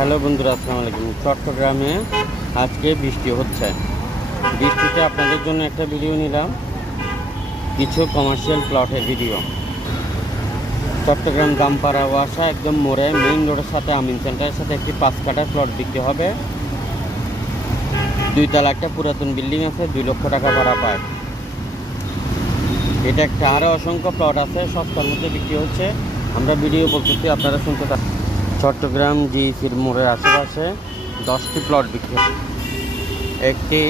Hello বন্ধুরা, আসসালামু আলাইকুম। চট্টগ্রামে আজকে বৃষ্টি হচ্ছে। বৃষ্টিতে আপনাদের জন্য একটা ভিডিও নিলাম। কিছু কমার্শিয়াল প্লটের ভিডিও চট্টগ্রাম দামপাড়া ওয়াসা একদম মোড়ে মেইন রোডের সাথে আমিন সেন্টারের সাথে একটি পাঁচ কাটার প্লট বিক্রি হবে। দুই তালা একটা পুরাতন বিল্ডিং আছে, দুই লক্ষ টাকা ভাড়া পায়। এটা একটা আরও অসংখ্য প্লট আছে সস্তার মধ্যে বিক্রি হচ্ছে। আমরা ভিডিও বলতেছি, আপনারা শুনতে থাকুন। চট্টগ্রাম জিইসির মোড়ের আশেপাশে দশটি প্লট বিক্রি। একটি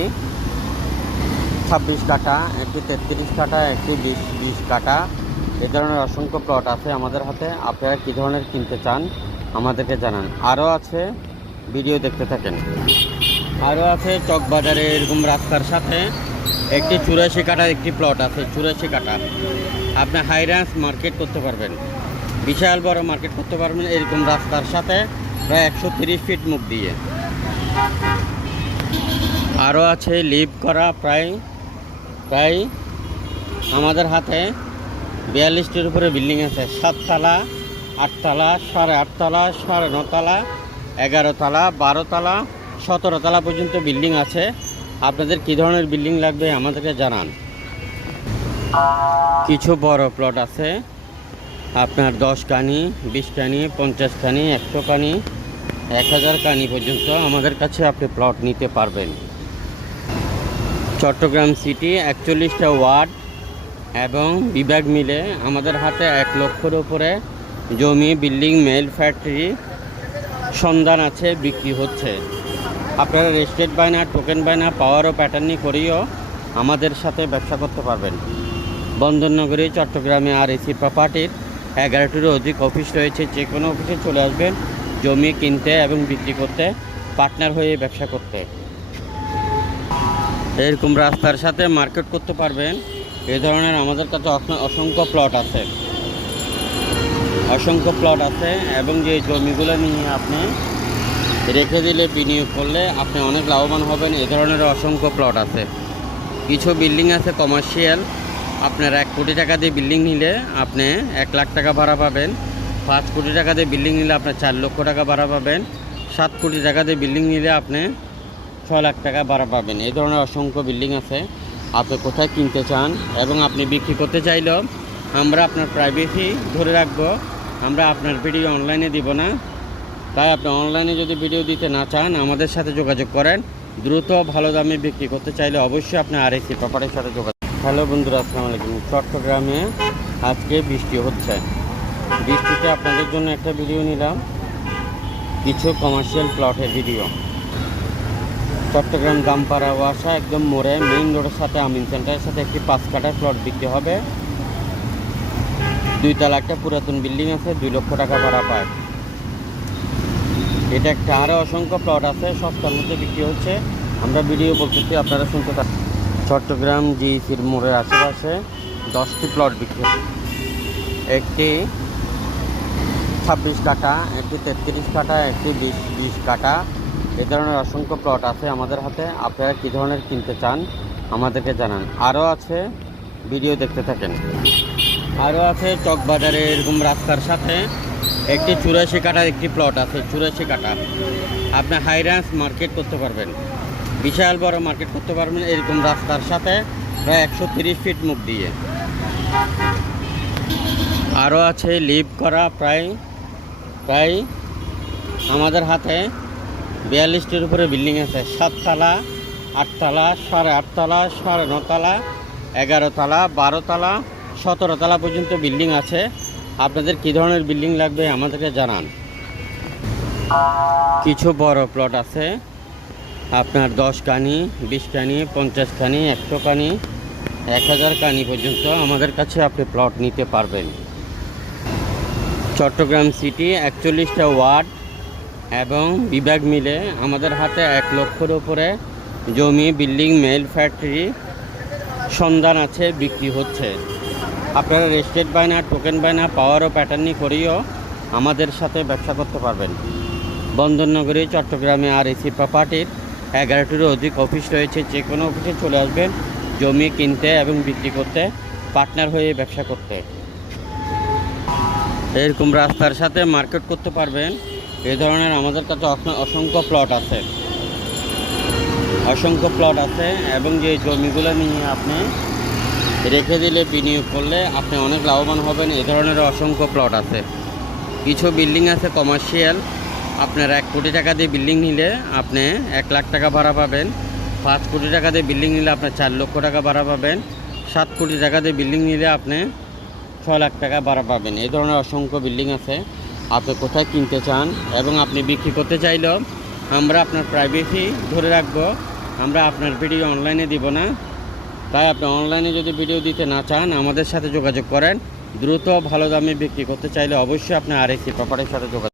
ছাব্বিশ কাটা একটি তেত্রিশ কাটা একটি বিশ বিশ কাটা এ ধরনের অসংখ্য প্লট আছে আমাদের হাতে। আপনারা কী ধরনের কিনতে চান আমাদেরকে জানান। আরও আছে, ভিডিও দেখতে থাকেন। আরও আছে চকবাজারে এরকম রাস্তার সাথে একটি চুরাশি কাটা একটি প্লট আছে, চুরাশি কাটা আপনি হাইরান্স মার্কেট করতে পারবেন। বিশাল বড় মার্কেট করতে পারবেন এরকম রাস্তার সাথে প্রায় একশো ফিট মুখ দিয়ে। আরও আছে লিভ করা প্রায় প্রায় আমাদের হাতে বিয়াল্লিশটির উপরে বিল্ডিং আছে। সাততলা, আটতলা, সাড়ে আটতলা, সাড়ে নতলা, এগারোতলা, বারোতলা সতেরো তলা পর্যন্ত বিল্ডিং আছে। আপনাদের কী ধরনের বিল্ডিং লাগবে আমাদেরকে জানান। কিছু বড় প্লট আছে। আপনার দশ কানি, বিশ কানি, পঞ্চাশ কানি, একশো কানি, এক হাজার কানি পর্যন্ত আমাদের কাছে আপনি প্লট নিতে পারবেন। চট্টগ্রাম সিটি একচল্লিশটা ওয়ার্ড এবং বিভাগ মিলে আমাদের হাতে এক লক্ষর উপরে জমি বিল্ডিং মেল ফ্যাক্টরি সন্ধান আছে, বিক্রি হচ্ছে। আপনারা রেজিস্ট্রেড বায়না টোকেন বায়না পাওয়ার ও প্যাটার্নি করেও, আমাদের সাথে ব্যবসা করতে পারবেন। বন্দরনগরী, চট্টগ্রামে আর এসি প্রপার্টির এগারোটিরও অধিক অফিস রয়েছে যে কোনো অফিসে চলে আসবেন, জমি কিনতে এবং বিক্রি করতে পার্টনার হয়ে ব্যবসা করতে। এরকম রাস্তার সাথে মার্কেট করতে পারবেন, এ ধরনের আমাদের কাছে অস- অসংখ্য প্লট আছে। অসংখ্য প্লট আছে এবং যে জমিগুলো নিয়ে আপনি রেখে দিলে, বিনিয়োগ করলে আপনি অনেক লাভবান হবেন, এ ধরনের অসংখ্য প্লট আছে। কিছু বিল্ডিং আছে কমার্শিয়াল আপনার এক কোটি টাকা দিয়ে বিল্ডিং নিলে আপনি এক লাখ টাকা ভাড়া পাবেন। পাঁচ কোটি টাকা দিয়ে বিল্ডিং নিলে আপনি চার লক্ষ টাকা ভাড়া পাবেন। সাত কোটি টাকা দিয়ে বিল্ডিং নিলে আপনি ছয় লাখ টাকা ভাড়া পাবেন। এই ধরনের অসংখ্য বিল্ডিং আছে। আপনি কোথায় কিনতে চান এবং আপনি বিক্রি করতে চাইলেও আমরা আপনার প্রাইভেসি ধরে রাখব। আমরা আপনার ভিডিও অনলাইনে দিব না। তাই আপনি অনলাইনে যদি ভিডিও দিতে না চান, আমাদের সাথে যোগাযোগ করেন। দ্রুত ভালো দামে বিক্রি করতে চাইলে অবশ্যই আপনি আর এসি প্রপার্টির সাথে যোগাযোগ হ্যালো বন্ধুরা, আসসালামু আলাইকুম। চট্টগ্রামে আজকে বৃষ্টি হচ্ছে। বৃষ্টিতে আপনাদের জন্য একটা ভিডিও নিলাম। কিছু কমার্শিয়াল প্লটের ভিডিও চট্টগ্রাম দামপাড়া ওয়াসা একদম মোড়ে মেইন রোডের সাথে আমিন সেন্টারের সাথে একটি পাঁচ কাটার প্লট বিক্রি হবে। দুই তালা একটা পুরাতন বিল্ডিং আছে, দুই লক্ষ টাকা ভাড়া পায়। এটা একটা আরও অসংখ্য প্লট আছে, সস্তার মধ্যে বিক্রি হচ্ছে। আমরা ভিডিও বলতেছি, আপনারা শুনতে থাকুন। চট্টগ্রাম জিইসির মোড়ের আশেপাশে দশটি প্লট বিক্রি একটি ছাব্বিশ কাটা একটি তেত্রিশ কাটা একটি বিশ বিশ কাটা এ ধরনের অসংখ্য প্লট আছে আমাদের হাতে। আপনারা কী ধরনের কিনতে চান আমাদেরকে জানান। আরও আছে, ভিডিও দেখতে থাকেন। আরও আছে চকবাজারে এরকম রাস্তার সাথে একটি চুরাশি কাটার একটি প্লট আছে, চুরাশি কাটা আপনি হাইরান্স মার্কেট করতে পারবেন। বিশাল বড় মার্কেট করতে পারবেন এরকম রাস্তার সাথে প্রায় একশো ফিট মুখ দিয়ে। আরও আছে লিভ করা প্রায় প্রায় আমাদের হাতে বিয়াল্লিশটির উপরে বিল্ডিং আছে। সাততলা, আটতলা, সাড়ে আটতলা, সাড়ে নতলা, এগারোতলা, বারোতলা সতেরো তলা পর্যন্ত বিল্ডিং আছে। আপনাদের কী ধরনের বিল্ডিং লাগবে আমাদেরকে জানান। কিছু বড় প্লট আছে। আপনার দশ কানি, বিশ কানি, পঞ্চাশ কানি, একশো কানি, এক হাজার কানি পর্যন্ত আমাদের কাছে আপনি প্লট নিতে পারবেন। চট্টগ্রাম সিটি একচল্লিশটা ওয়ার্ড এবং বিভাগ মিলে আমাদের হাতে এক লক্ষর উপরে জমি বিল্ডিং মেল ফ্যাক্টরি সন্ধান আছে, বিক্রি হচ্ছে। আপনারা রেজিস্ট্রেড বায়না টোকেন বায়না পাওয়ার ও প্যাটার্নি করেও আমাদের সাথে ব্যবসা করতে পারবেন। বন্দরনগরী, চট্টগ্রামে আর এসি প্রপার্টির এগারোটিরও অধিক অফিস রয়েছে, যে কোনো অফিসে চলে আসবেন, জমি কিনতে এবং বিক্রি করতে, পার্টনার হয়ে ব্যবসা করতে। এরকম রাস্তার সাথে মার্কেট করতে পারবেন, এ ধরনের আমাদের কাছে অস- অসংখ্য প্লট আছে। অসংখ্য প্লট আছে এবং যে জমিগুলো নিয়ে আপনি রেখে দিলে, বিনিয়োগ করলে আপনি অনেক লাভবান হবেন, এ ধরনের অসংখ্য প্লট আছে। কিছু বিল্ডিং আছে কমার্শিয়াল আপনার এক কোটি টাকা দিয়ে বিল্ডিং নিলে আপনি এক লাখ টাকা ভাড়া পাবেন। পাঁচ কোটি টাকা দিয়ে বিল্ডিং নিলে আপনি চার লক্ষ টাকা ভাড়া পাবেন। সাত কোটি টাকা দিয়ে বিল্ডিং নিলে আপনি ছয় লাখ টাকা ভাড়া পাবেন। এই ধরনের অসংখ্য বিল্ডিং আছে। আপনি কোথায় কিনতে চান এবং আপনি বিক্রি করতে চাইলেও আমরা আপনার প্রাইভেসি ধরে রাখব। আমরা আপনার ভিডিও অনলাইনে দিব না। তাই আপনি অনলাইনে যদি ভিডিও দিতে না চান, আমাদের সাথে যোগাযোগ করেন। দ্রুত ভালো দামে বিক্রি করতে চাইলে অবশ্যই আপনি আর এসি প্রপার্টির সাথে যোগাযোগ